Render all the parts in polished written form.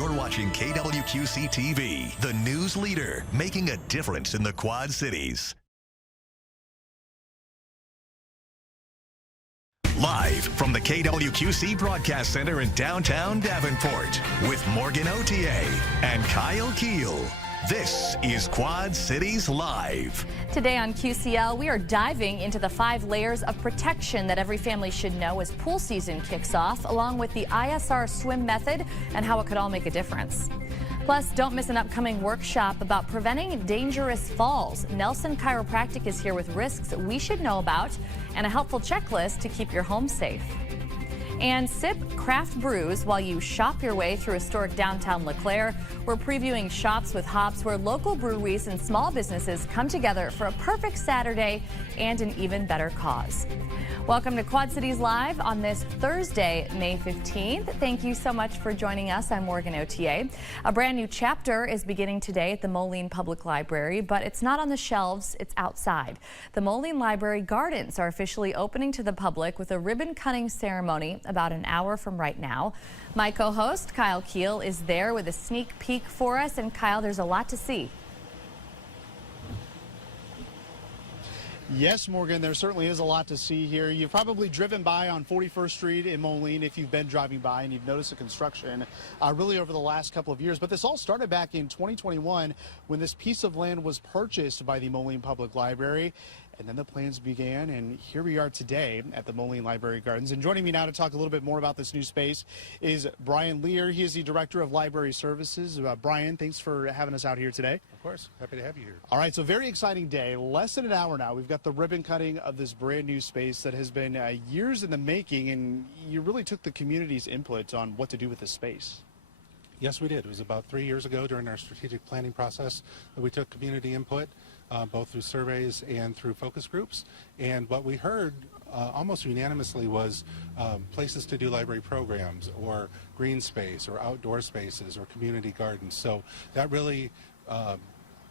You're watching KWQC TV, the news leader, making a difference in the Quad Cities. Live from the KWQC Broadcast Center in downtown Davenport with Morgan Otier and Kyle Keel. This is Quad Cities Live. Today on QCL, we are diving into the 5 layers of protection that every family should know as pool season kicks off, along with the ISR swim method and how it could all make a difference. Plus, don't miss an upcoming workshop about preventing dangerous falls. Nelson Chiropractic is here with risks we should know about and a helpful checklist to keep your home safe. And sip craft brews while you shop your way through historic downtown LeClaire. We're previewing Shops with Hops, where local breweries and small businesses come together for a perfect Saturday and an even better cause. Welcome to Quad Cities Live on this Thursday, May 15th. Thank you so much for joining us. I'm Morgan Otier. A brand new chapter is beginning today at the Moline Public Library, but it's not on the shelves, it's outside. The Moline Library Gardens are officially opening to the public with a ribbon cutting ceremony about an hour from right now. My co-host, Kyle Keel, is there with a sneak peek for us. And Kyle, there's a lot to see. Yes, Morgan, there certainly is a lot to see here. You've probably driven by on 41st Street in Moline if you've been driving by, and you've noticed the construction really over the last couple of years. But this all started back in 2021 when this piece of land was purchased by the Moline Public Library. And then the plans began, and here we are today at the Moline Library Gardens. And joining me now to talk a little bit more about this new space is Brian Lear. He is the Director of Library Services. Brian, thanks for having us out here today. Of course. Happy to have you here. All right, so very exciting day. Less than an hour now. We've got the ribbon cutting of this brand new space that has been years in the making, and you really took the community's input on what to do with this space. Yes, we did. It was about 3 years ago during our strategic planning process that we took community input, both through surveys and through focus groups. And what we heard almost unanimously was places to do library programs, or green space, or outdoor spaces, or community gardens. So that really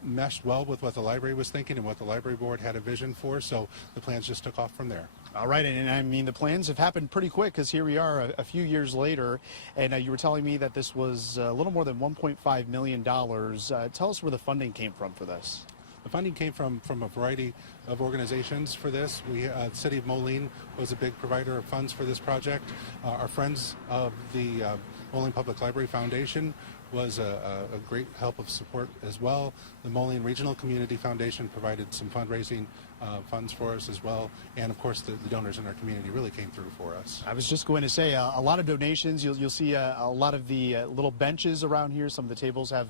meshed well with what the library was thinking and what the library board had a vision for. So the plans just took off from there. All right, and I mean, the plans have happened pretty quick, because here we are a few years later, and you were telling me that this was a little more than $1.5 million. Tell us where the funding came from for this. The funding came from a variety of organizations for this. The City of Moline was a big provider of funds for this project. Our friends of the Moline Public Library Foundation was a great help of support as well. The Moline Regional Community Foundation provided some fundraising funds for us as well. And of course, the donors in our community really came through for us. I was just going to say, a lot of donations. You'll see a lot of the little benches around here. Some of the tables have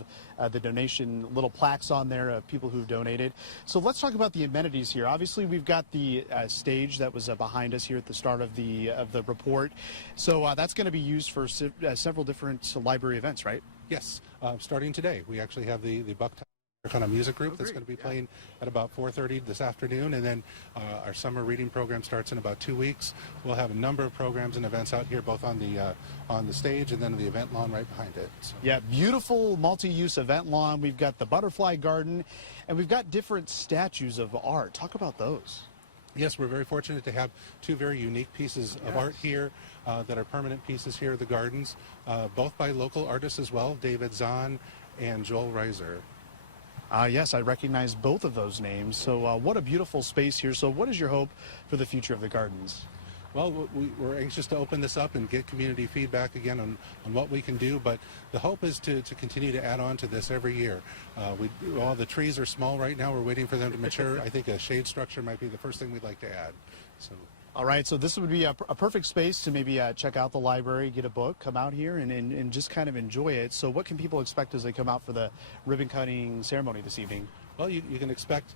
the donation little plaques on there of people who've donated. So let's talk about the amenities here. Obviously, we've got the stage that was behind us here at the start of the report. So that's going to be used for several different library events, right? Yes, starting today. We actually have the Bucktown kind of music group that's going to be playing at about 4:30 this afternoon, and then our summer reading program starts in about 2 weeks. We'll have a number of programs and events out here, both on the stage and then the event lawn right behind it. So. Yeah, beautiful multi-use event lawn. We've got the butterfly garden, and we've got different statues of art. Talk about those. Yes, we're very fortunate to have 2 very unique pieces of art here that are permanent pieces here at the gardens, both by local artists as well, David Zahn and Joel Reiser. Yes, I recognize both of those names. So what a beautiful space here. So what is your hope for the future of the gardens? Well, we're anxious to open this up and get community feedback again on what we can do, but the hope is to continue to add on to this every year. While the trees are small right now, we're waiting for them to mature. I think a shade structure might be the first thing we'd like to add. So. All right, so this would be a perfect space to maybe check out the library, get a book, come out here, and just kind of enjoy it. So what can people expect as they come out for the ribbon cutting ceremony this evening? Well, you can expect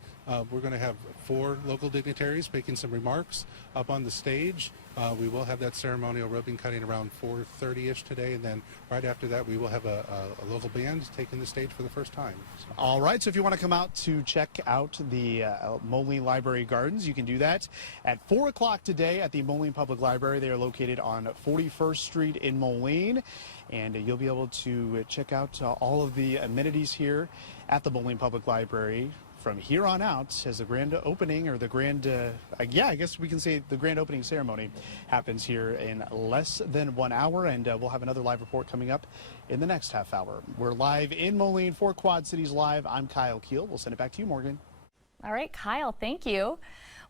we're going to have 4 local dignitaries making some remarks up on the stage. We will have that ceremonial ribbon cutting around 4:30-ish today, and then right after that we will have a local band taking the stage for the first time. So. All right, so if you want to come out to check out the Moline Library Gardens, you can do that at 4 o'clock today at the Moline Public Library. They are located on 41st Street in Moline, and you'll be able to check out all of the amenities here at the Moline Public Library from here on out, as the grand opening, or the grand, I guess we can say the grand opening ceremony happens here in less than 1 hour, and we'll have another live report coming up in the next half hour. We're live in Moline for Quad Cities Live. I'm Kyle Keel. We'll send it back to you, Morgan. All right, Kyle, thank you.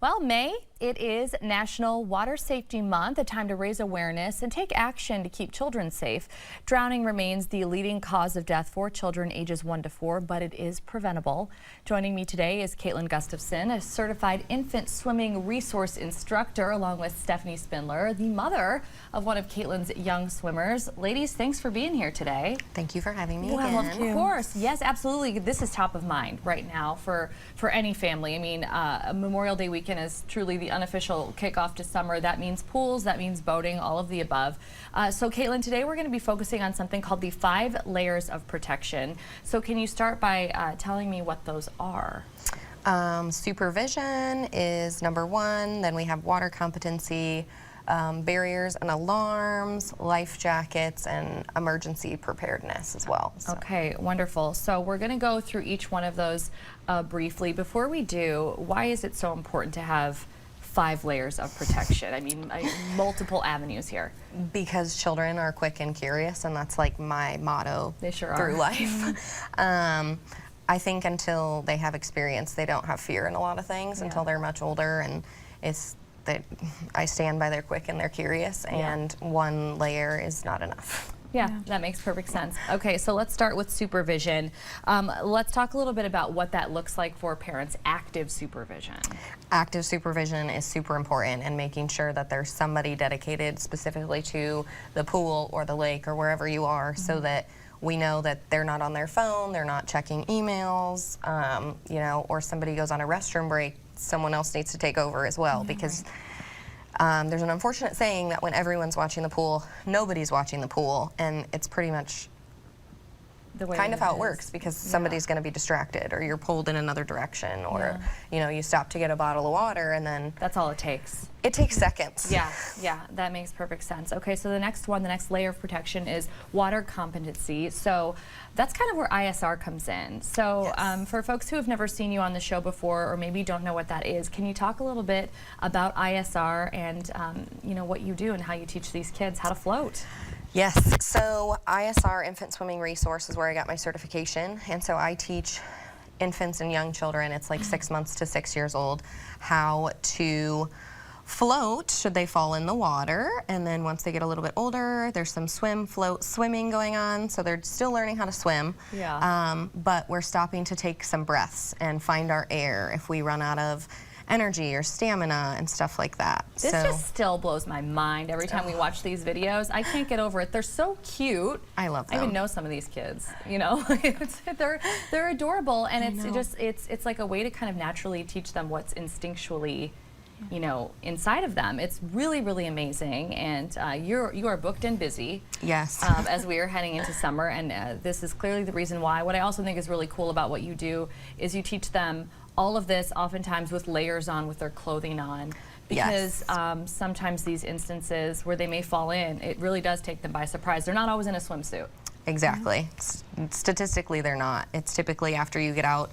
Well, May, it is National Water Safety Month, a time to raise awareness and take action to keep children safe. Drowning remains the leading cause of death for children ages 1 to 4, but it is preventable. Joining me today is Caitlin Gustafson, a certified infant swimming resource instructor, along with Stephanie Spindler, the mother of one of Caitlin's young swimmers. Ladies, thanks for being here today. Thank you for having me Well, again. of course. Yes, absolutely. This is top of mind right now for any family. I mean, Memorial Day weekend is truly the unofficial kickoff to summer. That means pools, that means boating, all of the above. So Caitlin, today we're going to be focusing on something called the 5 layers of protection. So can you start by telling me what those are? Supervision is number 1. Then we have water competency, barriers and alarms, life jackets, and emergency preparedness as well. So. Okay, wonderful. So we're going to go through each one of those briefly. Before we do, why is it so important to have 5 layers of protection? I mean, multiple avenues here. Because children are quick and curious, and that's like my motto They sure through are. life. I think until they have experience, they don't have fear in a lot of things until they're much older, and it's that I stand by they're quick and they're curious, and 1 layer is not enough. Yeah, that makes perfect sense. Okay, so let's start with supervision. Let's talk a little bit about what that looks like for parents. Active supervision. Active supervision is super important, and making sure that there's somebody dedicated specifically to the pool or the lake or wherever you are, so that we know that they're not on their phone, they're not checking emails, you know, or somebody goes on a restroom break, someone else needs to take over as well, because there's an unfortunate saying that when everyone's watching the pool, nobody's watching the pool, and it's pretty much The way kind of that how it it works, is. because somebody's going to be distracted, or you're pulled in another direction, or you know, you stop to get a bottle of water, and then That's all it takes. it takes seconds. Yeah, that makes perfect sense. Okay, so the next one, the next layer of protection is water competency. So that's kind of where ISR comes in. So for folks who have never seen you on the show before, or maybe don't know what that is, can you talk a little bit about ISR and you know, what you do and how you teach these kids how to float? Yes, so ISR, Infant Swimming Resource, is where I got my certification, and so I teach infants and young children, it's like 6 months to 6 years old, how to float should they fall in the water, and then once they get a little bit older, there's some swimming going on, so they're still learning how to swim, but we're stopping to take some breaths and find our air if we run out of energy or stamina and stuff like that. This just still blows my mind every time we watch these videos. I can't get over it. They're so cute. I love them. I even know some of these kids, you know. they're adorable, and it's like a way to kind of naturally teach them what's instinctually, you know, inside of them. It's really, really amazing, and you are booked and busy. Yes. As we are heading into summer, and this is clearly the reason why. What I also think is really cool about what you do is you teach them all of this, oftentimes with layers on, with their clothing on, because sometimes these instances where they may fall in, it really does take them by surprise. They're not always in a swimsuit. Exactly. Statistically, they're not. It's typically after you get out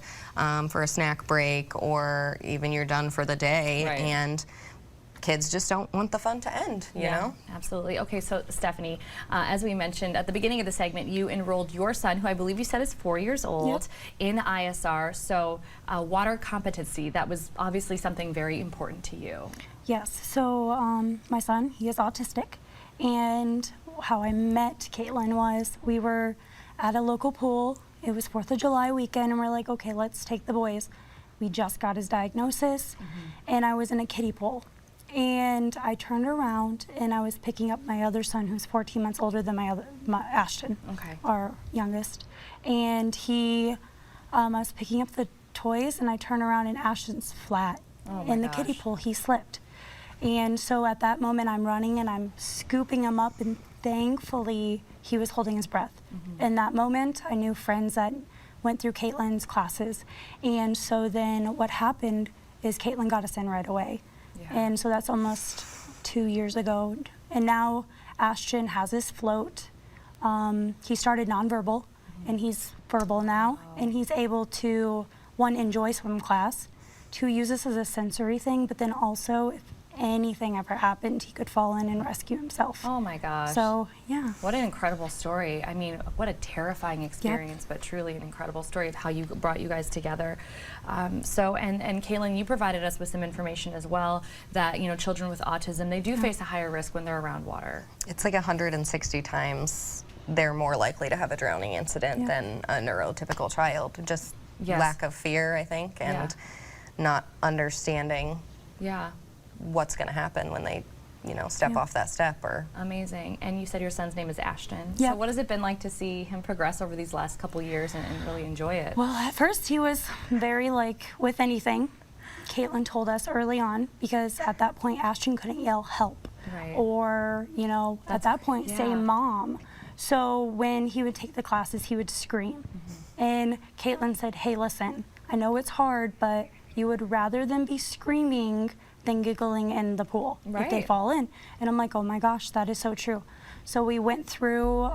for a snack break, or even you're done for the day, and kids just don't want the fun to end, you know? Absolutely. Okay, so Stephanie, as we mentioned at the beginning of the segment, you enrolled your son, who I believe you said is 4 years old, in ISR. So water competency, that was obviously something very important to you. Yes, so my son, he is autistic, and how I met Caitlin was we were at a local pool. It was 4th of July weekend, and we're like, okay, let's take the boys. We just got his diagnosis, and I was in a kiddie pool. And I turned around, and I was picking up my other son, who's 14 months older than my Ashton, our youngest. And I was picking up the toys, and I turned around, and Ashton's flat in the kiddie pool. He slipped. And so at that moment, I'm running, and I'm scooping him up, and thankfully, he was holding his breath. In that moment, I knew friends that went through Caitlin's classes. And so then what happened is Caitlin got us in right away. And so that's almost 2 years ago. And now Ashton has his float. He started nonverbal, and he's verbal now, and he's able to one, enjoy swim class, two, use this as a sensory thing, but then also if anything ever happened, he could fall in and rescue himself. Oh my gosh. So, yeah. What an incredible story. I mean, what a terrifying experience, but truly an incredible story of how you brought you guys together. And Caitlin, you provided us with some information as well that, you know, children with autism, they do face a higher risk when they're around water. It's like 160 times they're more likely to have a drowning incident than a neurotypical child. Just lack of fear, I think, and not understanding what's going to happen when they, you know, step off that step. Or amazing. And you said your son's name is Ashton. Yeah. So what has it been like to see him progress over these last couple years and really enjoy it? Well, at first he was very like with anything. Caitlin told us early on, because at that point Ashton couldn't yell help or, you know, at that point say mom. So when he would take the classes, he would scream. And Caitlin said, hey, listen, I know it's hard, but you would rather them be screaming than giggling in the pool if they fall in. And I'm like, oh my gosh, that is so true. So we went through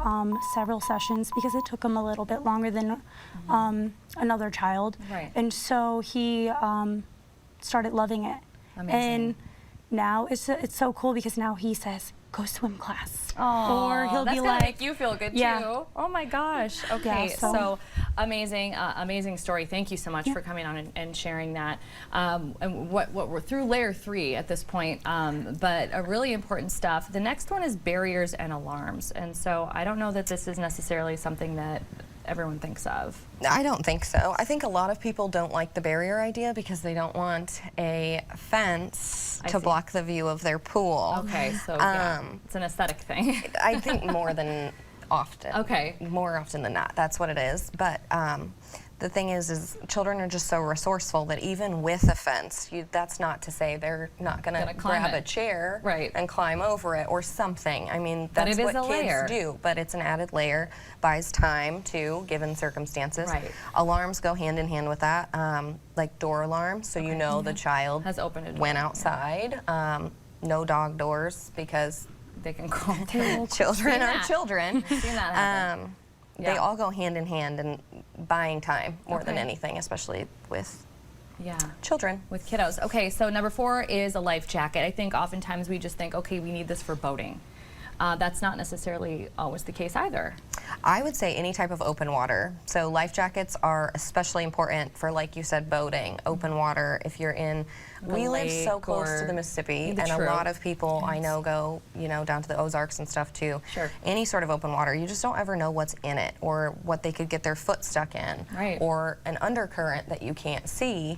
several sessions because it took him a little bit longer than another child. And so he started loving it. And now it's so cool because now he says, go swim class. Or he'll be like, make you feel good too. Oh my gosh. Okay, so amazing, amazing story. Thank you so much for coming on and sharing that. And what we're through layer 3 at this point, but a really important stuff. The next one is barriers and alarms. And so I don't know that this is necessarily something that everyone thinks of. I don't think so. I think a lot of people don't like the barrier idea because they don't want a fence to block the view of their pool. Okay, so it's an aesthetic thing. I think more than often. Okay. More often than not, that's what it is. But the thing is children are just so resourceful that even with a fence, that's not to say they're not going to grab a chair and climb over it or something. I mean, that's what kids do, but it's an added layer, buys time too, given circumstances. Alarms go hand in hand with that, like door alarms, so you know the child has opened a door. Went outside. No dog doors because they can call children are children. Seen that happen. They all go hand in hand in buying time more than anything, especially with children. With kiddos. Okay, so number 4 is a life jacket. I think oftentimes we just think, okay, we need this for boating. That's not necessarily always the case either. I would say any type of open water. So life jackets are especially important for, like you said, boating, open water. If you're in, we live so close to the Mississippi, and a lot of people I know go, you know, down to the Ozarks and stuff too. Any sort of open water, you just don't ever know what's in it or what they could get their foot stuck in, or an undercurrent that you can't see.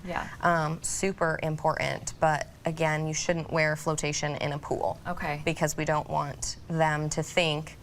Super important, but again, you shouldn't wear flotation in a pool. Because we don't want them to think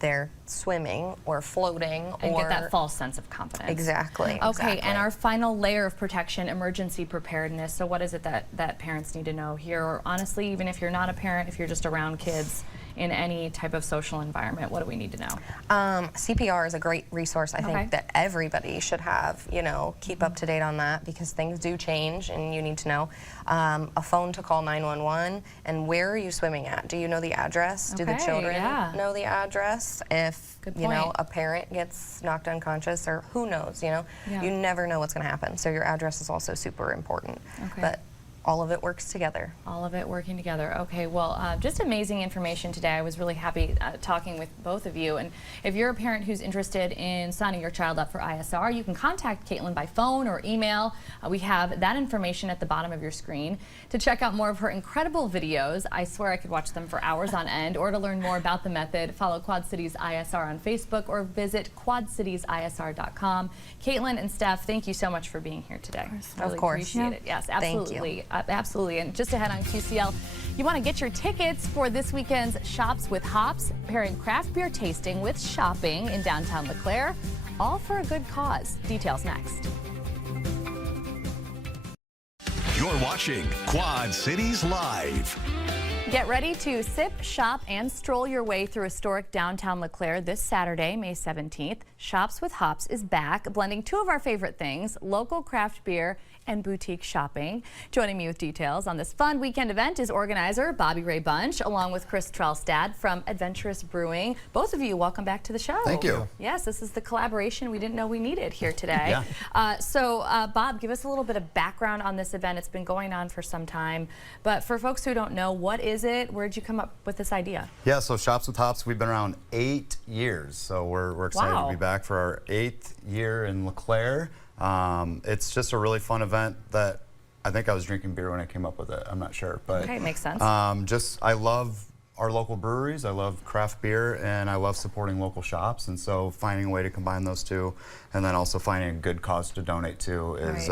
they're swimming or floating and get that false sense of confidence. Exactly. Okay, and our final layer of protection, emergency preparedness. So what is it that parents need to know here? Or honestly, even if you're not a parent, if you're just around kids in any type of social environment, what do we need to know? CPR is a great resource. I think that everybody should have, you know, keep up to date on that because things do change and you need to know. A phone to call 911, and where are you swimming at? Do you know the address? Do the children know the address? If, you know, a parent gets knocked unconscious, or who knows, you know? You never know what's going to happen. So your address is also super important. But all of it works together. All of it working together. Okay, well, just amazing information today. I was really happy talking with both of you. And if you're a parent who's interested in signing your child up for ISR, you can contact Caitlin by phone or email. We have that information at the bottom of your screen. To check out more of her incredible videos, I swear I could watch them for hours on end, or to learn more about the method, follow Quad Cities ISR on Facebook or visit quadcitiesisr.com. Caitlin and Steph, thank you so much for being here today. Of course. Appreciate it. Yes, absolutely. Thank you. Absolutely. And just ahead on QCL, you want to get your tickets for this weekend's Shops with Hops, pairing craft beer tasting with shopping in downtown LeClaire, all for a good cause. Details next. You're watching Quad Cities Live. Get ready to sip, shop, and stroll your way through historic downtown LeClaire this Saturday, May 17th. Shops with Hops is back, blending two of our favorite things, local craft beer and boutique shopping. Joining me with details on this fun weekend event is organizer Bobby Ray Bunch, along with Chris Trelstad from Adventurous Brewing. Both of you, welcome back to the show. Thank you. Yes, this is the collaboration we didn't know we needed here today. Bob, give us a little bit of background on this event. It's been going on for some time, but for folks who don't know, what is it? Where'd you come up with this idea? Yeah, so Shops with Hops, we've been around 8 years, so we're excited to be back for our 8th year in LeClaire. It's just a really fun event that I think I was drinking beer when I came up with it. I'm not sure, but okay, makes sense. I love our local breweries, I love craft beer, and I love supporting local shops, and so finding a way to combine those two, and then also finding a good cause to donate to is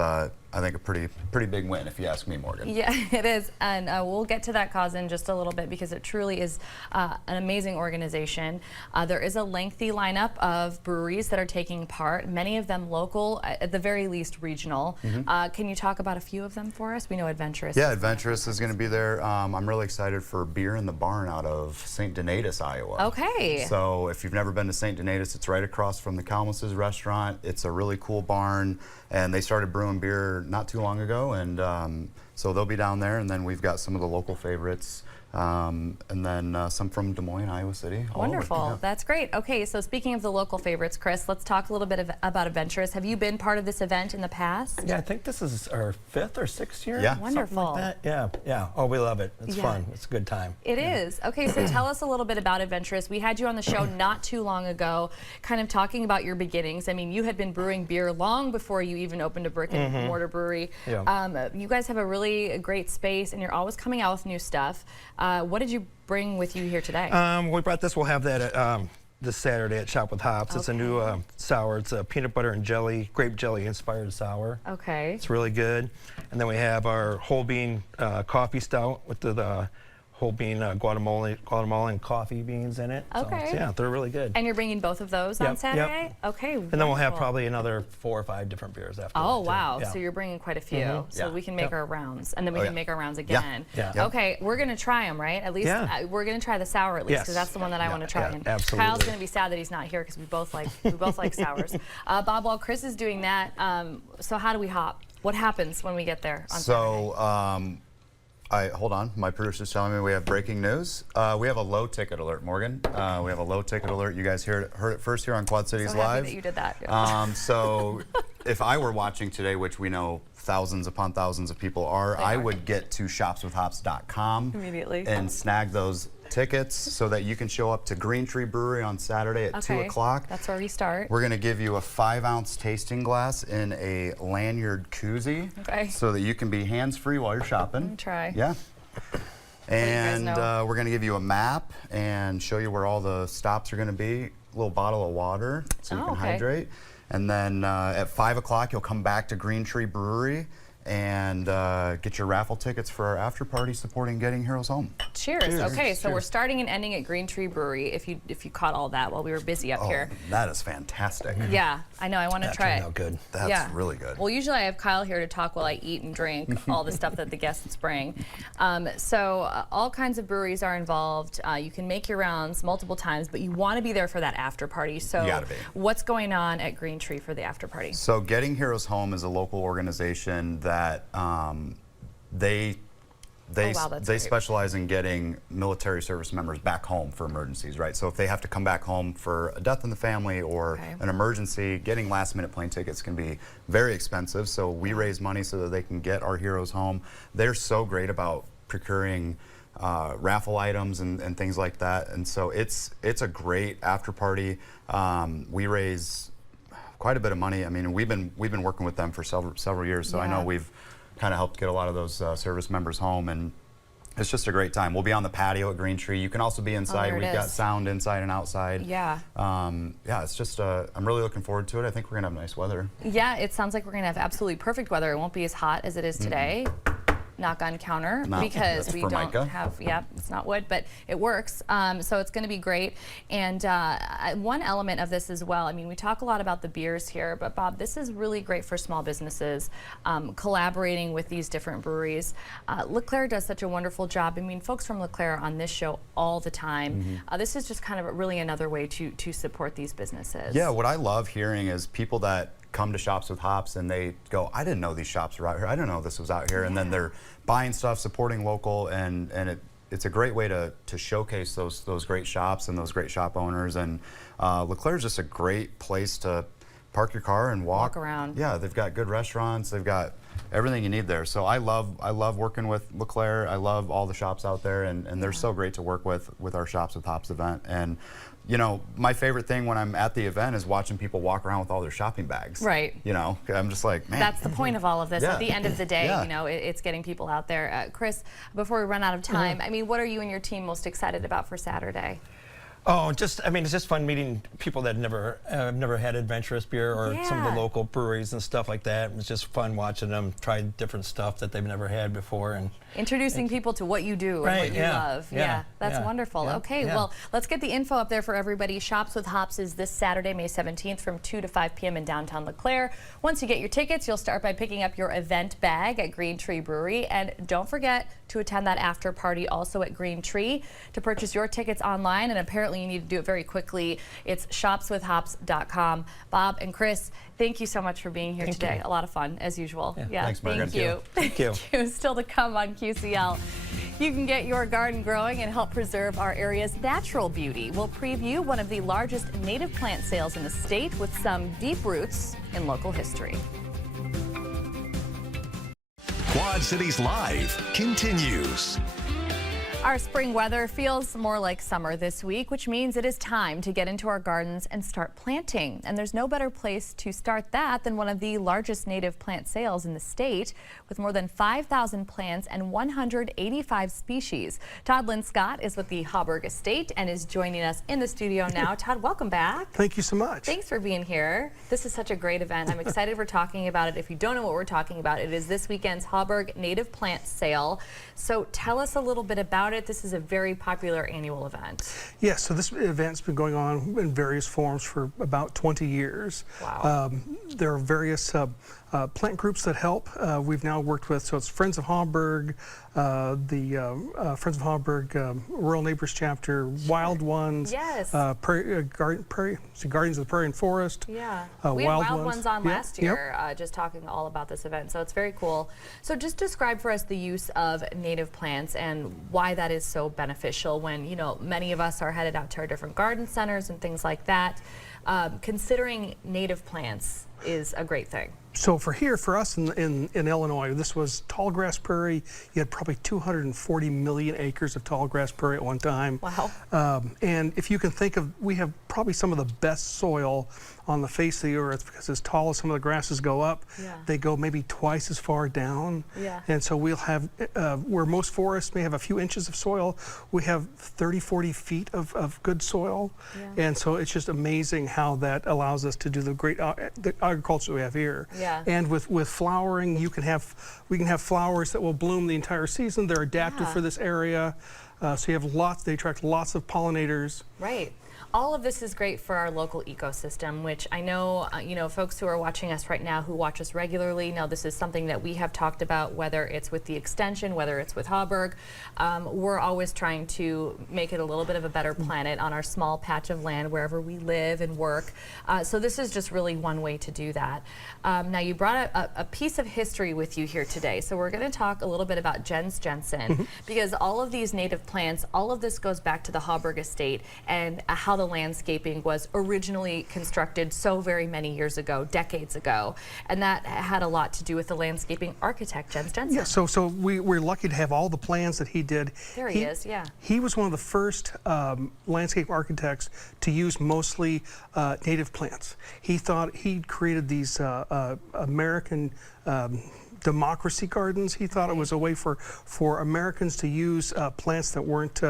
I think a pretty big win, if you ask me, Morgan. Yeah, it is, and we'll get to that cause in just a little bit because it truly is an amazing organization. There is a lengthy lineup of breweries that are taking part, many of them local, at the very least regional. Can you talk about a few of them for us? We know Adventurous. Yeah, Adventurous is going to be there. I'm really excited for Beer in the Barn out of St. Donatus, Iowa. Okay. So if you've never been to St. Donatus, it's right across from the Kalmus's restaurant. It's a really cool barn, and they started brewing beer not too long ago, and so they'll be down there, and then we've got some of the local favorites, and then some from Des Moines, Iowa City. Wonderful. Yeah. That's great. Okay, so speaking of the local favorites, Chris, let's talk a little bit about Adventurous. Have you been part of this event in the past? Yeah, I think this is our 5th or 6th year. Yeah. Wonderful. Something like that. Yeah. Oh, we love it. It's Yeah. fun. It's a good time. It is. Okay, so tell us a little bit about Adventurous. We had you on the show not too long ago, kind of talking about your beginnings. I mean, you had been brewing beer long before you even opened a brick and mortar brewery. Yeah. You guys have a really great space, and you're always coming out with new stuff. What did you bring with you here today? We brought this. We'll have that at, this Saturday at Shop with Hops. It's a new sour. It's a peanut butter and jelly, grape jelly inspired sour. Okay. It's really good. And then we have our whole bean coffee stout with the whole bean Guatemalan coffee beans in it. Okay. So, yeah, they're really good. And you're bringing both of those on Yep, Saturday? yep. Okay. And then we'll have wonderful. probably another 4 or 5 different beers after. Oh, that, too. wow. Yeah. So you're bringing quite a few. So Yeah. we can make our rounds, and then we can make our rounds again. Yeah. Okay, we're going to try them, right? At least we're going to try the sour at least, because Yes. that's the one that I want to try. Yeah, And absolutely. Kyle's going to be sad that he's not here because we both like sours. Bob, while Chris is doing that, so how do we hop? What happens when we get there on Saturday? Hold on, my producer's telling me we have breaking news. We have a low ticket alert, Morgan. We have a low ticket alert. You guys heard it first here on Quad Cities So happy Live. that you did that. So if I were watching today, which we know thousands upon thousands of people are, I would get to shopswithhops.com Immediately. and snag those tickets so that you can show up to Green Tree Brewery on Saturday at 2 o'clock. That's where we start. We're going to give you a 5-ounce tasting glass in a lanyard koozie, Okay. so that you can be hands-free while you're shopping. Let me try. Yeah. And know? we're going to give you a map and show you where all the stops are going to be. A little bottle of water so you can hydrate. And then at 5 o'clock, you'll come back to Green Tree Brewery and get your raffle tickets for our after party supporting Getting Heroes Home. Cheers. Okay, so we're starting and ending at Green Tree Brewery. If you caught all that while we were busy up here. That is fantastic. Yeah, I know. I want to That try turned it. out good. That's really good. Well, usually I have Kyle here to talk while I eat and drink all the stuff that the guests bring. All kinds of breweries are involved. You can make your rounds multiple times, but you want to be there for that after party. So You gotta be. what's going on at Green Tree for the after party? So Getting Heroes Home is a local organization that they great. specialize in getting military service members back home for emergencies, right? So if they have to come back home for a death in the family or an emergency, getting last-minute plane tickets can be very expensive. So we raise money so that they can get our heroes home. They're so great about procuring raffle items and things like that, and so it's a great after party. We raise quite a bit of money. I mean, we've been working with them for several years, so I know we've kind of helped get a lot of those service members home, and it's just a great time. We'll be on the patio at Green Tree. You can also be inside. there it We've got is. sound inside and outside. Yeah. It's just I'm really looking forward to it. I think we're gonna have nice weather. Yeah, it sounds like we're going to have absolutely perfect weather. It won't be as hot as it is today. knock on counter No, because that's we Formica. don't have, yeah, it's not wood, but it works. So it's going to be great. And one element of this as well, I mean, we talk a lot about the beers here, but Bob, this is really great for small businesses, collaborating with these different breweries. Leclerc does such a wonderful job. I mean, folks from Leclerc are on this show all the time. This is just kind of really another way to support these businesses. Yeah, what I love hearing is people that come to Shops with Hops and they go, I didn't know these shops were out here. I didn't know this was out here. And then they're buying stuff, supporting local, and it's a great way to showcase those great shops and those great shop owners. And Leclerc's just a great place to park your car and walk around. Yeah, they've got good restaurants. They've got everything you need there. So I love working with Leclerc. I love all the shops out there, and they're so great to work with our Shops with Hops event. And you know, my favorite thing when I'm at the event is watching people walk around with all their shopping bags. Right. You know, I'm just like, man. That's the point of all of this. Yeah. At the end of the day, Yeah. you know, it's getting people out there. Chris, before we run out of time, I mean, what are you and your team most excited about for Saturday? Oh, I mean, it's just fun meeting people that never had adventurous beer or some of the local breweries and stuff like that. It's just fun watching them try different stuff that they've never had before. And introducing people to what you do and what you love. Yeah, that's wonderful. Okay, well, let's get the info up there for everybody. Shops with Hops is this Saturday, May 17th from 2 to 5 p.m. in downtown Leclerc. Once you get your tickets, you'll start by picking up your event bag at Green Tree Brewery. And don't forget to attend that after party also at Green Tree. To purchase your tickets online, and apparently you need to do it very quickly, it's shopswithhops.com. Bob and Chris, thank you so much for being here today. A lot of fun, as usual. Yeah. Thanks, Morgan. Thank you. Thank you. Thank you. Still to come on QCL. You can get your garden growing and help preserve our area's natural beauty. We'll preview one of the largest native plant sales in the state with some deep roots in local history. Quad Cities Live continues. Our spring weather feels more like summer this week, which means it is time to get into our gardens and start planting. And there's no better place to start that than one of the largest native plant sales in the state, with more than 5,000 plants and 185 species. Todd Lynn Scott is with the Hauberg Estate and is joining us in the studio now. Todd, welcome back. Thank you so much. Thanks for being here. This is such a great event. I'm excited we're talking about it. If you don't know what we're talking about, it is this weekend's Hauberg Native Plant Sale. So tell us a little bit about it. This is a very popular annual event. Yes, so this event's been going on in various forms for about 20 years. Wow. There are various plant groups that help. We've now worked with, so it's Friends of Hauberg, the Friends of Hauberg Rural Neighbors Chapter, Wild Ones, Yes. Guardians of the Prairie and Forest. Yeah, we had Wild Ones on Yep, last year, just talking all about this event, so it's very cool. So just describe for us the use of native plants and why that is so beneficial when, you know, many of us are headed out to our different garden centers and things like that. Considering native plants is a great thing. So for us in Illinois, this was tall grass prairie. You had probably 240 million acres of tall grass prairie at one time. Wow. And if you can think of, we have probably some of the best soil on the face of the earth, because as tall as some of the grasses go up, they go maybe twice as far down. Yeah. And so we'll have, where most forests may have a few inches of soil, we have 30, 40 feet of good soil. Yeah. And so it's just amazing how that allows us to do the great the agriculture we have here. Yeah. And with flowering, we can have flowers that will bloom the entire season. They're adapted for this area. So you have lots, they attract lots of pollinators. Right. All of this is great for our local ecosystem, which I know, you know, folks who are watching us right now, who watch us regularly, know this is something that we have talked about, whether it's with the extension, whether it's with Hauberg. We're always trying to make it a little bit of a better planet on our small patch of land wherever we live and work. So this is just really one way to do that. Now, you brought a piece of history with you here today. So we're going to talk a little bit about Jens Jensen, because all of these native plants, all of this goes back to the Hauberg Estate and how the landscaping was originally constructed so very many years ago, decades ago, and that had a lot to do with the landscaping architect Jens Jensen. Yeah, so we're lucky to have all the plans that he did. There he is, yeah. He was one of the first landscape architects to use mostly native plants. He thought he created these American democracy gardens. He thought it was a way for Americans to use plants that weren't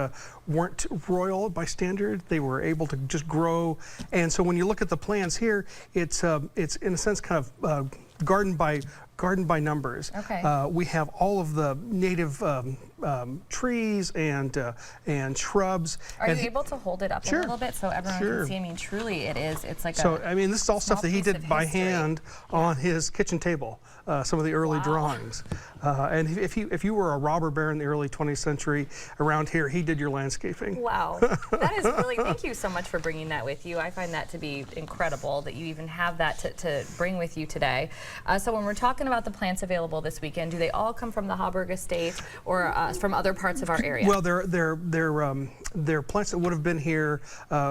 weren't royal by standard. They were able to just grow. And so when you look at the plants here, it's in a sense kind of garden by numbers. Okay. We have all of the native trees and shrubs. Are and you able to hold it up Sure. a little bit so everyone Sure. can see? I mean, truly, it's like so, a. I mean, this is all stuff that he small did piece of by history. hand on his kitchen table, some of the early Wow. drawings. And if you were a robber baron in the early 20th century around here, he did your landscaping. Wow, that is really, thank you so much for bringing that with you. I find that to be incredible that you even have that to bring with you today. So when we're talking about the plants available this weekend, do they all come from the Hauberg Estate or from other parts of our area? Well, they're plants that would have been here.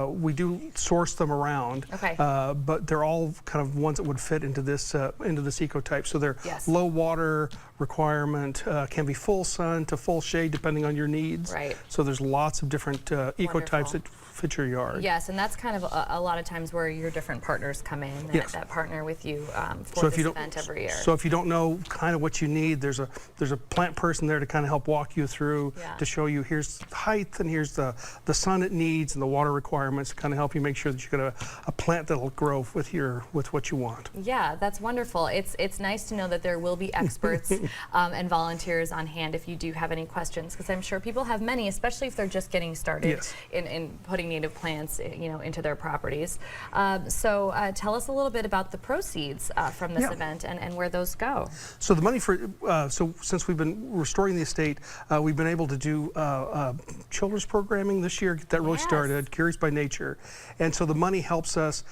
We do source them around, Okay. But they're all kind of ones that would fit into this ecotype. So they're Yes. low water requirement, can be full sun to full shade depending on your needs. Right. So there's lots of different ecotypes Wonderful. that fit your yard. Yes, and that's kind of a lot of times where your different partners come in Yes. that partner with you So for if this you don't, event every year. so if you don't know kind of what you need, there's a plant person there to kind of help walk you through, Yeah. to show you here's the height and here's the sun it needs and the water requirements to kind of help you make sure that you get a plant that'll grow with what you want. Yeah, that's wonderful. It's nice to know that there will be experts and volunteers on hand if you do have any questions, because I'm sure people have many, especially if they're just getting started Yes. in putting native plants, into their properties. So tell us a little bit about the proceeds from this Yeah. event and where those go. So the money so since we've been restoring the estate, we've been able to do children's programming this year, get that really Yes. started, Curious by Nature. And so the money helps us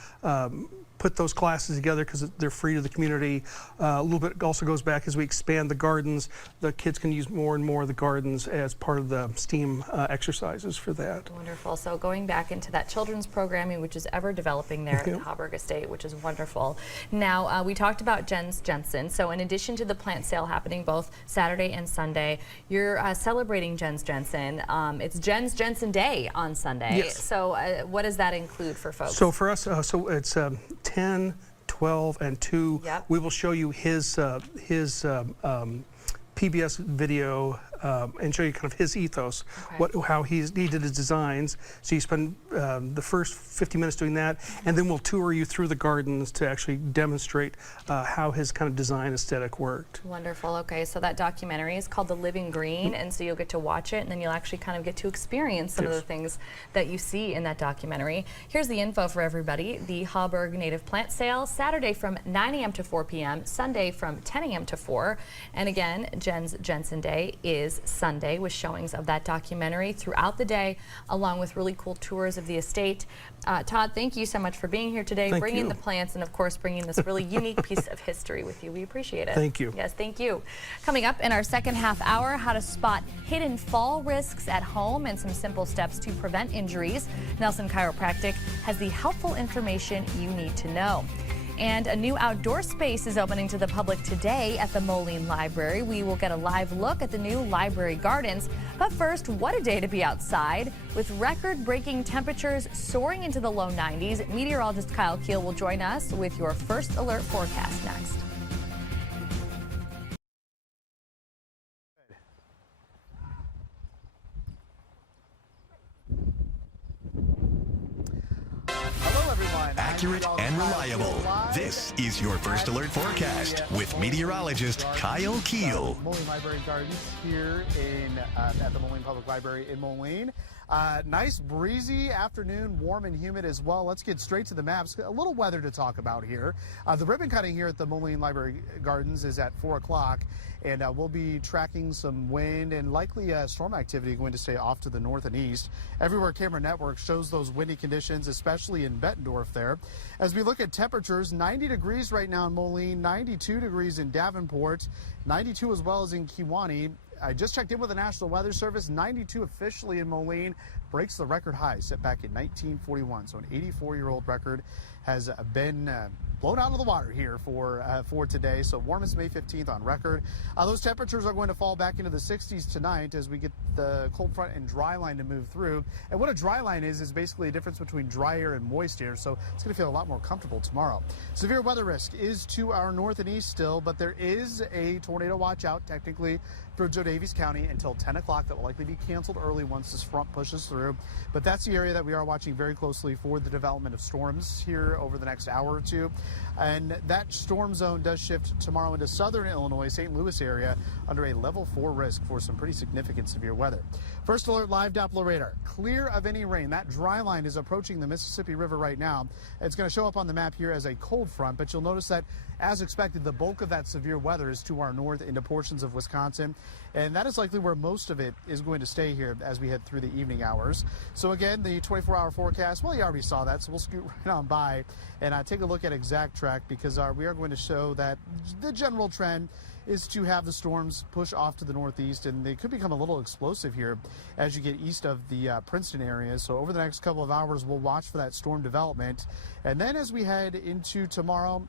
put those classes together because they're free to the community. A little bit also goes back as we expand the gardens. The kids can use more and more of the gardens as part of the STEAM exercises for that. Wonderful. So going back into that children's programming, which is ever developing there at the Yep. Hauberg Estate, which is wonderful. Now, we talked about Jens Jensen. So in addition to the plant sale happening both Saturday and Sunday, you're celebrating Jens Jensen. It's Jens Jensen Day on Sunday. Yes. So what does that include for folks? So for us, so it's 10, 12, and 2. Yep. We will show you his PBS video and show you kind of his ethos, Okay. how he did his designs. So you spend the first 50 minutes doing that, and then we'll tour you through the gardens to actually demonstrate how his kind of design aesthetic worked. Wonderful. Okay, so that documentary is called The Living Green, and so you'll get to watch it, and then you'll actually kind of get to experience some of Yes. the things that you see in that documentary. Here's the info for everybody. The Hauberg Native Plant Sale, Saturday from 9 a.m. to 4 p.m., Sunday from 10 a.m. to 4. And again, Jens Jensen Day is Sunday with showings of that documentary throughout the day, along with really cool tours of the estate. Todd, thank you so much for being here today, Thank bringing you. the plants, and of course bringing this really unique piece of history with you. We appreciate it. Thank you. Yes, thank you. Coming up in our second half hour, how to spot hidden fall risks at home and some simple steps to prevent injuries. Nelson Chiropractic has the helpful information you need to know. And a new outdoor space is opening to the public today at the Moline Library. We will get a live look at the new library gardens. But first, what a day to be outside. With record-breaking temperatures soaring into the low 90s, meteorologist Kyle Keel will join us with your first alert forecast next. Hello, everyone. Accurate and reliable. This is your First Alert Forecast with meteorologist Kyle Keel. Moline Library Gardens here at the Moline Public Library in Moline. Nice breezy afternoon, warm and humid as well. Let's get straight to the maps. A little weather to talk about here. The ribbon cutting here at the Moline Library Gardens is at 4 o'clock, and we'll be tracking some wind and likely storm activity going to stay off to the north and east. Everywhere Camera Network shows those windy conditions, especially in Bettendorf there. As we look at temperatures, 90 degrees right now in Moline, 92 degrees in Davenport, 92 as well as in Kewaunee. I just checked in with the National Weather Service, 92 officially in Moline, breaks the record high set back in 1941. So an 84-year-old record has been blown out of the water here for today. So warmest May 15th on record. Those temperatures are going to fall back into the 60s tonight as we get the cold front and dry line to move through. And what a dry line is basically a difference between dry air and moist air. So it's going to feel a lot more comfortable tomorrow. Severe weather risk is to our north and east still, but there is a tornado watch out technically for Joe Daviess County until 10 o'clock. That will likely be canceled early once this front pushes through. But that's the area that we are watching very closely for the development of storms here over the next hour or two. And that storm zone does shift tomorrow into southern Illinois, St. Louis area under a level 4 risk for some pretty significant severe weather. First alert live Doppler radar. Clear of any rain. That dry line is approaching the Mississippi River right now. It's going to show up on the map here as a cold front, but you'll notice that as expected, the bulk of that severe weather is to our north into portions of Wisconsin. And that is likely where most of it is going to stay here as we head through the evening hours. So again, the 24-hour forecast, well, you already saw that, so we'll scoot right on by and take a look at exact track because we are going to show that the general trend is to have the storms push off to the northeast, and they could become a little explosive here as you get east of the Princeton area. So over the next couple of hours, we'll watch for that storm development. And then as we head into tomorrow,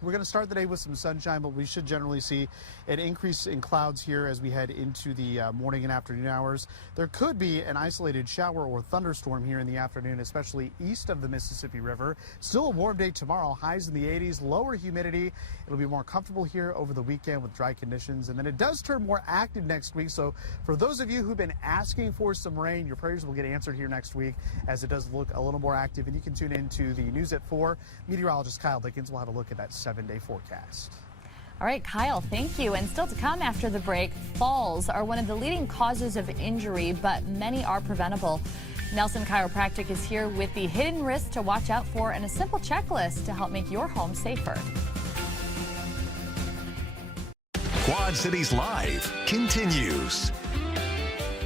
we're going to start the day with some sunshine, but we should generally see an increase in clouds here as we head into the morning and afternoon hours. There could be an isolated shower or thunderstorm here in the afternoon, especially east of the Mississippi River. Still a warm day tomorrow, highs in the 80s, lower humidity. It'll be more comfortable here over the weekend with dry conditions. And then it does turn more active next week. So for those of you who've been asking for some rain, your prayers will get answered here next week as it does look a little more active. And you can tune into the News at 4. Meteorologist Kyle Dickens will have a look at that 7-day forecast. All right, Kyle, thank you. And still to come after the break, falls are one of the leading causes of injury, but many are preventable. Nelson Chiropractic is here with the hidden risks to watch out for and a simple checklist to help make your home safer. Quad Cities Live continues.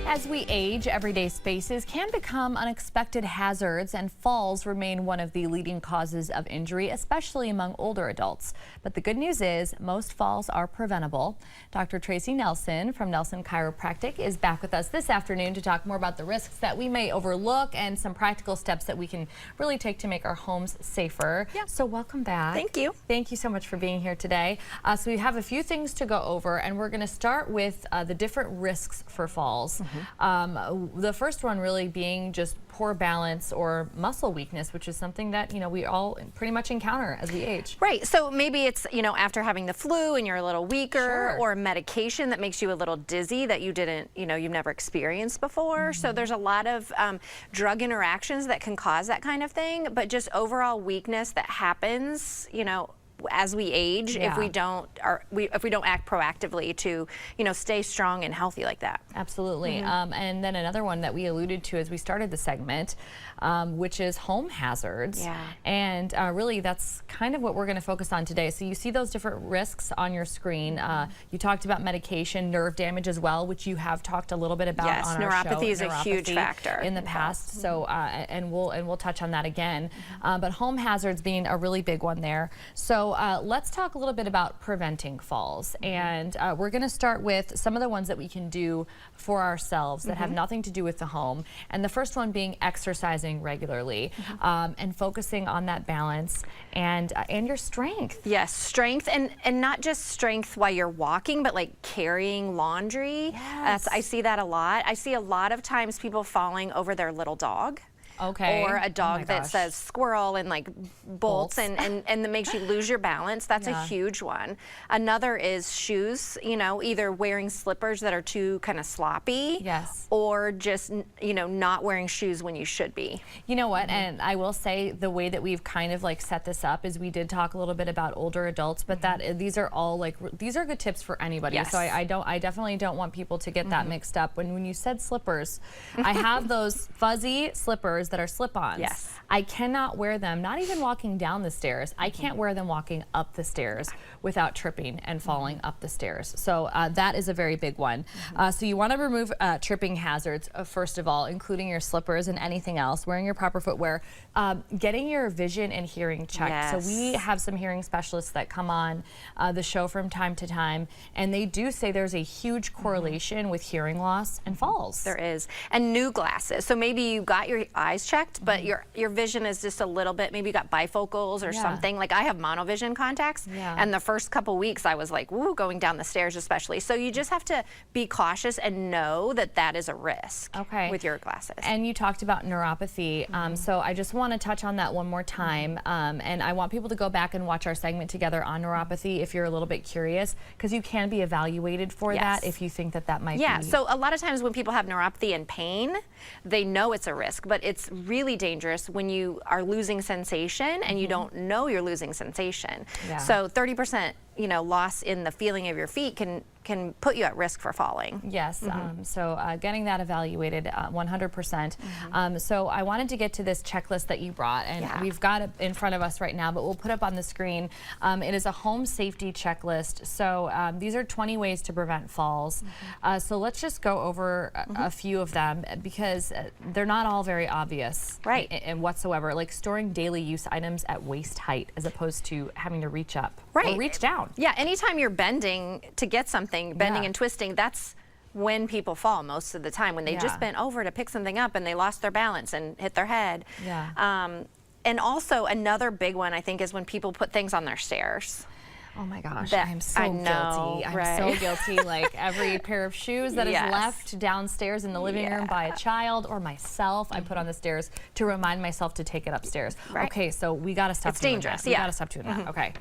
As we age, everyday spaces can become unexpected hazards, and falls remain one of the leading causes of injury, especially among older adults. But the good news is most falls are preventable. Dr. Tracy Nelson from Nelson Chiropractic is back with us this afternoon to talk more about the risks that we may overlook and some practical steps that we can really take to make our homes safer. Yeah. So welcome back. Thank you. Thank you so much for being here today. So we have a few things to go over, and we're going to start with the different risks for falls. The first one really being just poor balance or muscle weakness, which is something that, we all pretty much encounter as we age. Right. So maybe it's, after having the flu and you're a little weaker, Sure. or medication that makes you a little dizzy that you didn't, you've never experienced before. Mm-hmm. So there's a lot of drug interactions that can cause that kind of thing, but just overall weakness that happens, as we age, Yeah. if we don't act proactively to stay strong and healthy like that. Absolutely. And then another one that we alluded to as we started the segment, which is home hazards. Yeah. And really that's kind of what we're going to focus on today. So you see those different risks on your screen. You talked about medication, nerve damage as well, which you have talked a little bit about Yes, on our show. neuropathy is a huge Neuropathy factor in the past. So and we'll touch on that again. But home hazards being a really big one there. So let's talk a little bit about preventing falls. And we're going to start with some of the ones that we can do for ourselves that have nothing to do with the home. And the first one being exercising regularly and focusing on that balance and your strength. Yes, strength, and not just strength while you're walking, but like carrying laundry. Yes. I see that a lot. I see a lot of times people falling over their little dog. Okay. Or a Oh my dog that gosh. says squirrel and like bolts and that makes you lose your balance. That's Yeah. a huge one. Another is shoes, either wearing slippers that are too kind of sloppy. Yes. Or just, not wearing shoes when you should be. You know what, and I will say the way that we've kind of like set this up is we did talk a little bit about older adults, but these are all these are good tips for anybody. Yes. So I definitely don't want people to get that mixed up. When you said slippers, I have those fuzzy slippers slippers that are slip-ons. Yes. I cannot wear them, not even walking down the stairs. I can't wear them walking up the stairs without tripping and falling up the stairs. So that is a very big one. So you want to remove tripping hazards, first of all, including your slippers and anything else, wearing your proper footwear, getting your vision and hearing checked. Yes. So we have some hearing specialists that come on the show from time to time, and they do say there's a huge correlation with hearing loss and falls. There is. And new glasses. So maybe you got your eyes checked, but your vision is just a little bit, maybe you got bifocals or something. Like I have monovision contacts, and the first couple weeks I was like, woo, going down the stairs especially. So you just have to be cautious and know that that is a risk with your glasses. And you talked about neuropathy, so I just want to touch on that one more time, and I want people to go back and watch our segment together on neuropathy if you're a little bit curious, because you can be evaluated for that if you think that that might be. Yeah, so a lot of times when people have neuropathy and pain, they know it's a risk, but it's really dangerous when you are losing sensation and you don't know you're losing sensation. So 30% loss in the feeling of your feet can put you at risk for falling. Yes, so getting that evaluated 100%. So I wanted to get to this checklist that you brought, and we've got it in front of us right now, but we'll put up on the screen. It is a home safety checklist. So these are 20 ways to prevent falls. So let's just go over a few of them, because they're not all very obvious in whatsoever, like storing daily use items at waist height as opposed to having to reach up or reach down. Yeah, anytime you're bending to get something, bending and twisting, that's when people fall most of the time, when they just bent over to pick something up and they lost their balance and hit their head. And also another big one, I think, is when people put things on their stairs. Oh my gosh, I'm so guilty. I'm so guilty. Like every pair of shoes that is left downstairs in the living room by a child or myself, I put on the stairs to remind myself to take it upstairs. Okay, so we got to stop doing that. It's dangerous. We got to stop doing that. Okay.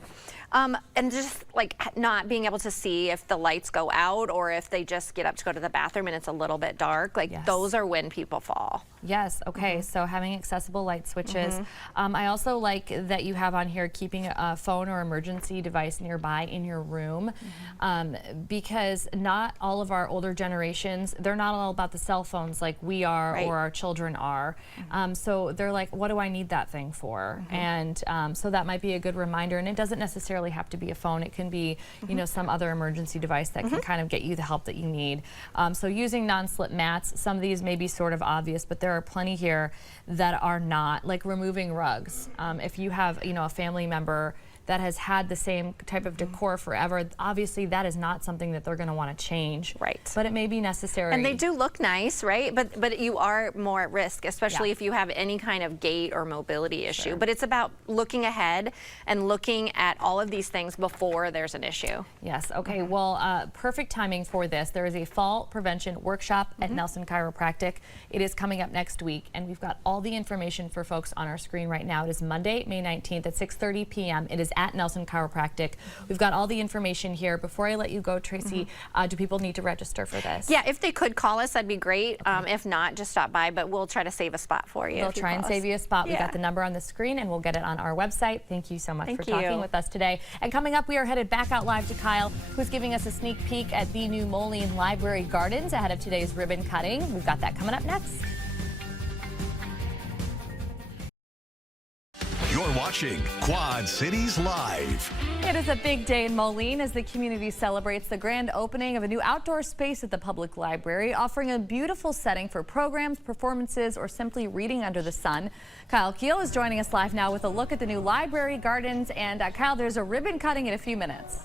And just like not being able to see if the lights go out or if they just get up to go to the bathroom and it's a little bit dark, like those are when people fall. Yes, okay, so having accessible light switches. I also like that you have on here keeping a phone or emergency device nearby in your room, because not all of our older generations, they're not all about the cell phones like we are or our children are. So they're like, what do I need that thing for? And so that might be a good reminder, and it doesn't necessarily have to be a phone. It can be, you know, some other emergency device that can kind of get you the help that you need. So using non-slip mats, some of these may be sort of obvious, but there are plenty here that are not, like removing rugs. If you have, you know, a family member that has had the same type of decor forever, obviously that is not something that they're going to want to change. But it may be necessary. And they do look nice, right? But you are more at risk, especially if you have any kind of gait or mobility issue. But it's about looking ahead and looking at all of these things before there's an issue. Yes, okay, well, perfect timing for this. There is a fall prevention workshop at Nelson Chiropractic. It is coming up next week, and we've got all the information for folks on our screen right now. It is Monday, May 19th at 6:30 p.m. It is at Nelson Chiropractic. We've got all the information here. Before I let you go, Tracy, do people need to register for this? Yeah, if they could call us, that'd be great. If not, just stop by, but we'll try to save a spot for you. We'll try and save you a spot. We got the number on the screen, and we'll get it on our website. Thank you so much for talking with us today. And coming up, we are headed back out live to Kyle, who's giving us a sneak peek at the new Moline Library Gardens ahead of today's ribbon cutting. We've got that coming up next. You're watching Quad Cities Live. It is a big day in Moline as the community celebrates the grand opening of a new outdoor space at the public library, offering a beautiful setting for programs, performances, or simply reading under the sun. Kyle Keel is joining us live now with a look at the new library gardens. And Kyle, there's a ribbon cutting in a few minutes.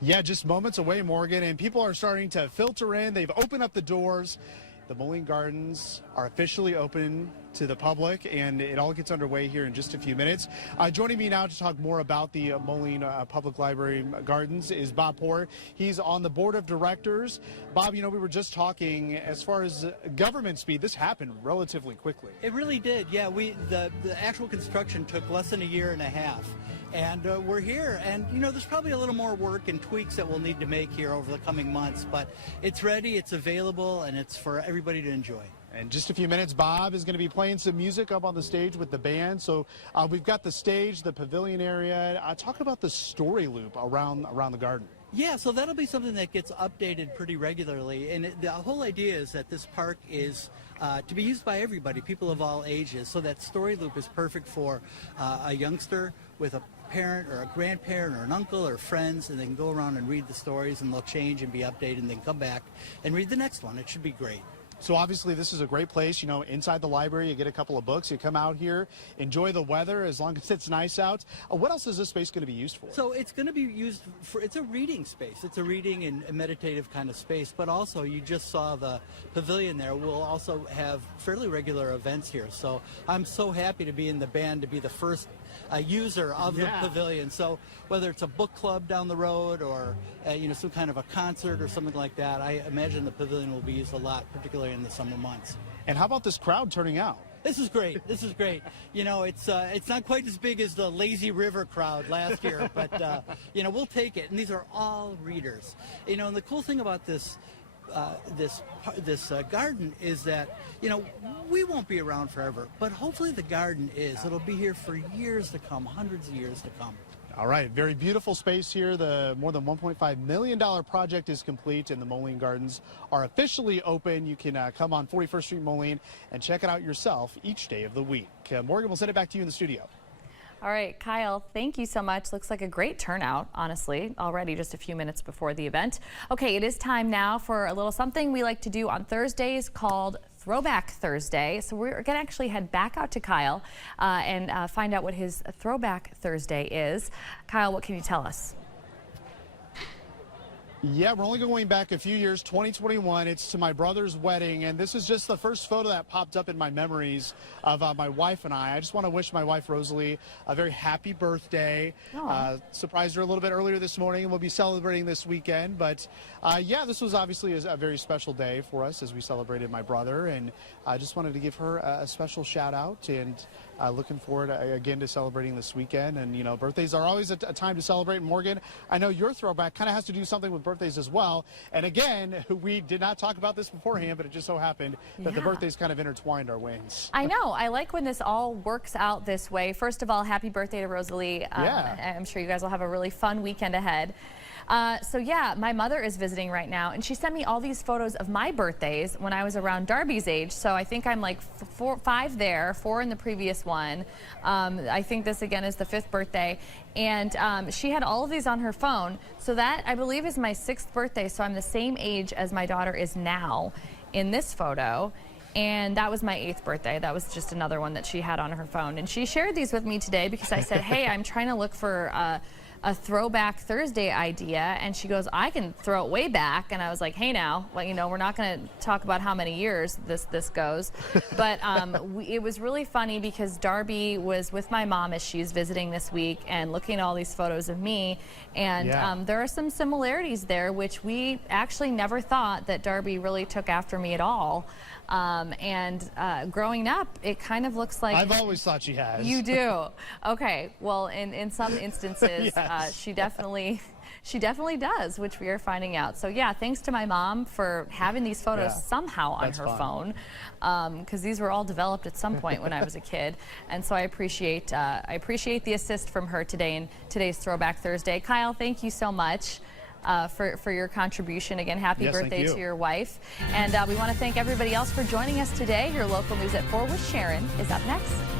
Yeah, just moments away, Morgan, and people are starting to filter in. They've opened up the doors. The Moline Gardens are officially open to the public, and it all gets underway here in just a few minutes. Joining me now to talk more about the Moline Public Library Gardens is Bob Poor. He's on the board of directors. Bob, you know, we were just talking as far as government speed. This happened relatively quickly. It really did. Yeah, the actual construction took less than a year and a half. And we're here, and you know, there's probably a little more work and tweaks that we'll need to make here over the coming months, but it's ready, it's available, and it's for everybody to enjoy. In just a few minutes, Bob is going to be playing some music up on the stage with the band. So we've got the stage, the pavilion area. Talk about the story loop around the garden. Yeah, so that'll be something that gets updated pretty regularly. And the whole idea is that this park is to be used by everybody, people of all ages. So that story loop is perfect for a youngster with a parent or a grandparent or an uncle or friends, and they can go around and read the stories, and they'll change and be updated, and then come back and read the next one. It should be great. So obviously this is a great place, you know, inside the library, you get a couple of books, you come out here, enjoy the weather as long as it's nice out. What else is this space going to be used for? So it's going to be used for, it's a reading space. It's a reading and meditative kind of space, but also you just saw the pavilion there. We'll also have fairly regular events here. So I'm so happy to be in the band, to be the first user of the pavilion. So whether it's a book club down the road or you know, some kind of a concert or something like that, I imagine the pavilion will be used a lot, particularly in the summer months. And how about this crowd turning out? This is great. This is great. You know, it's not quite as big as the Lazy River crowd last year, but you know, we'll take it. And these are all readers. You know, and the cool thing about this garden is that, you know, we won't be around forever, but hopefully the garden is. It'll be here for years to come, hundreds of years to come. All right, very beautiful space here. The more than $1.5 million project is complete, and the Moline Gardens are officially open. You can come on 41st Street, Moline, and check it out yourself each day of the week. Morgan, we'll send it back to you in the studio. All right, Kyle, thank you so much. Looks like a great turnout, honestly, already just a few minutes before the event. Okay, it is time now for a little something we like to do on Thursdays called Throwback Thursday. So we're going to actually head back out to Kyle and find out what his Throwback Thursday is. Kyle, what can you tell us? Yeah, we're only going back a few years, 2021. It's to my brother's wedding, and this is just the first photo that popped up in my memories of my wife and I. I just want to wish my wife, Rosalie, a very happy birthday. Surprised her a little bit earlier this morning, and we'll be celebrating this weekend. But, yeah, this was obviously a very special day for us as we celebrated my brother, and I just wanted to give her a special shout-out, and looking forward, again, to celebrating this weekend. And, you know, birthdays are always a time to celebrate. Morgan, I know your throwback kind of has to do something with birthdays as well. And again, we did not talk about this beforehand, but it just so happened that the birthdays kind of intertwined our wings. I know. I like when this all works out this way. First of all, happy birthday to Rosalie. I'm sure you guys will have a really fun weekend ahead. So yeah, my mother is visiting right now, and she sent me all these photos of my birthdays when I was around Darby's age. So I think I'm like 5 there, 4 in the previous one. I think this again is the 5th birthday. And she had all of these on her phone. So that, I believe, is my 6th birthday. So I'm the same age as my daughter is now in this photo. And that was my 8th birthday. That was just another one that she had on her phone. And she shared these with me today because I said, hey, I'm trying to look for a Throwback Thursday idea, and she goes, I can throw it way back. And I was like, hey now, well, you know, we're not going to talk about how many years this goes. But it was really funny because Darby was with my mom as she's visiting this week and looking at all these photos of me, and there are some similarities there, which we actually never thought that Darby really took after me at all. Growing up, it kind of looks like... I've always thought she has. You do? Okay. Well, in some instances, she definitely does, which we are finding out. So yeah, thanks to my mom for having these photos somehow on her phone, because these were all developed at some point when I was a kid. And so I appreciate the assist from her today in today's Throwback Thursday. Kyle, thank you so much. For your contribution. Again, happy birthday to your wife. And we want to thank everybody else for joining us today. Your local news at 4 with Sharon is up next.